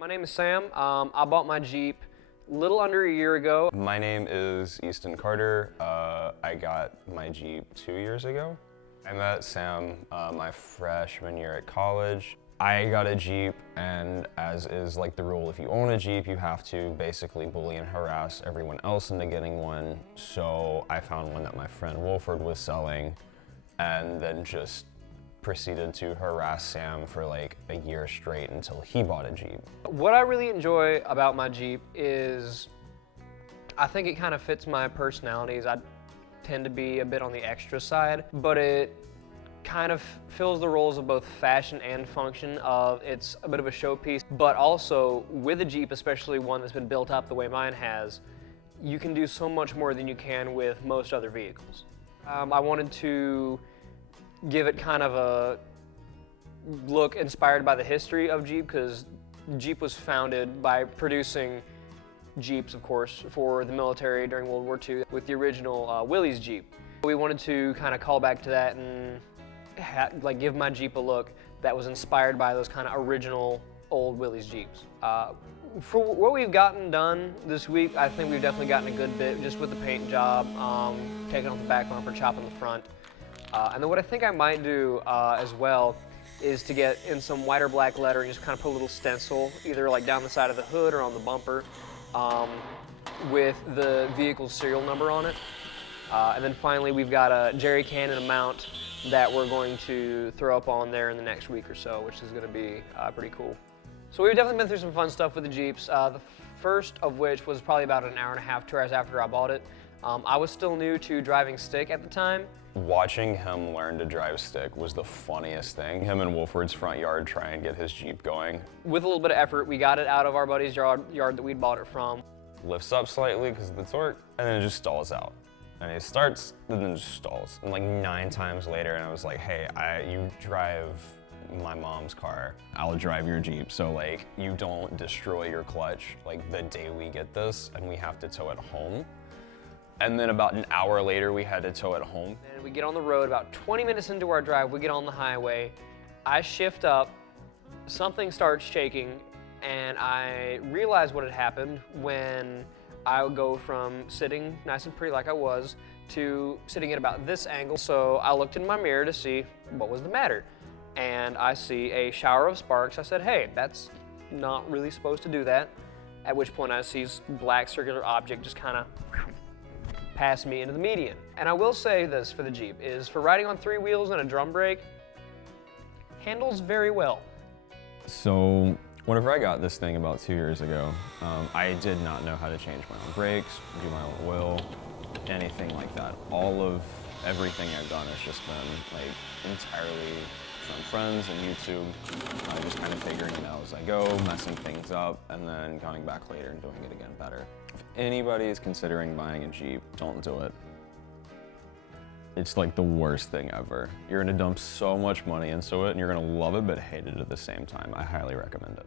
My name is Sam. I bought my Jeep a little under a year ago. My name is Easton Carter. I got my Jeep 2 years ago. I met Sam my freshman year at college. I got a Jeep, and as is like the rule, if you own a Jeep, you have to basically bully and harass everyone else into getting one. So I found one that my friend Wolford was selling, and then just proceeded to harass Sam for like a year straight until he bought a Jeep. What I really enjoy about my Jeep is I think it kind of fits my personalities. I tend to be a bit on the extra side, but it kind of fills the roles of both fashion and function. It's a bit of a showpiece, but also with a Jeep, especially one that's been built up the way mine has, you can do so much more than you can with most other vehicles. I wanted to give it kind of a look inspired by the history of Jeep, because Jeep was founded by producing Jeeps, of course, for the military during World War II with the original Willys Jeep. We wanted to kind of call back to that and give my Jeep a look that was inspired by those kind of original old Willys Jeeps. For what we've gotten done this week, I think we've definitely gotten a good bit just with the paint job, taking off the back bumper, chopping the front. And then what I think I might do as well is to get in some white or black lettering, just kind of put a little stencil, either like down the side of the hood or on the bumper, with the vehicle's serial number on it. And then finally, we've got a jerry can and a mount that we're going to throw up on there in the next week or so, which is going to be pretty cool. So we've definitely been through some fun stuff with the Jeeps. The first of which was probably about an hour and a half, 2 hours after I bought it. I was still new to driving stick at the time. Watching him learn to drive stick was the funniest thing. Him in Wolford's front yard trying to get his Jeep going. With a little bit of effort, we got it out of our buddy's yard that we'd bought it from. Lifts up slightly because of the torque, and then it just stalls out. And it starts, and then just stalls. And like 9 times later, and I was like, hey, you drive my mom's car, I'll drive your Jeep, so like you don't destroy your clutch like the day we get this and we have to tow it home. And then about an hour later, we had to tow it home. And we get on the road, about 20 minutes into our drive, we get on the highway, I shift up, something starts shaking, and I realize what had happened when I would go from sitting nice and pretty like I was to sitting at about this angle. So I looked in my mirror to see what was the matter. And I see a shower of sparks. I said, hey, that's not really supposed to do that. At which point I see this black circular object just kind of pass me into the median. And I will say this for the Jeep, is for riding on 3 wheels and a drum brake, handles very well. So whenever I got this thing about 2 years ago, I did not know how to change my own brakes, do my own oil, anything like that. Everything I've done has just been like entirely from friends and YouTube, just kind of figuring it out as I go, messing things up, and then coming back later and doing it again better. If anybody is considering buying a Jeep, don't do it. It's like the worst thing ever. You're gonna dump so much money into it and you're gonna love it but hate it at the same time. I highly recommend it.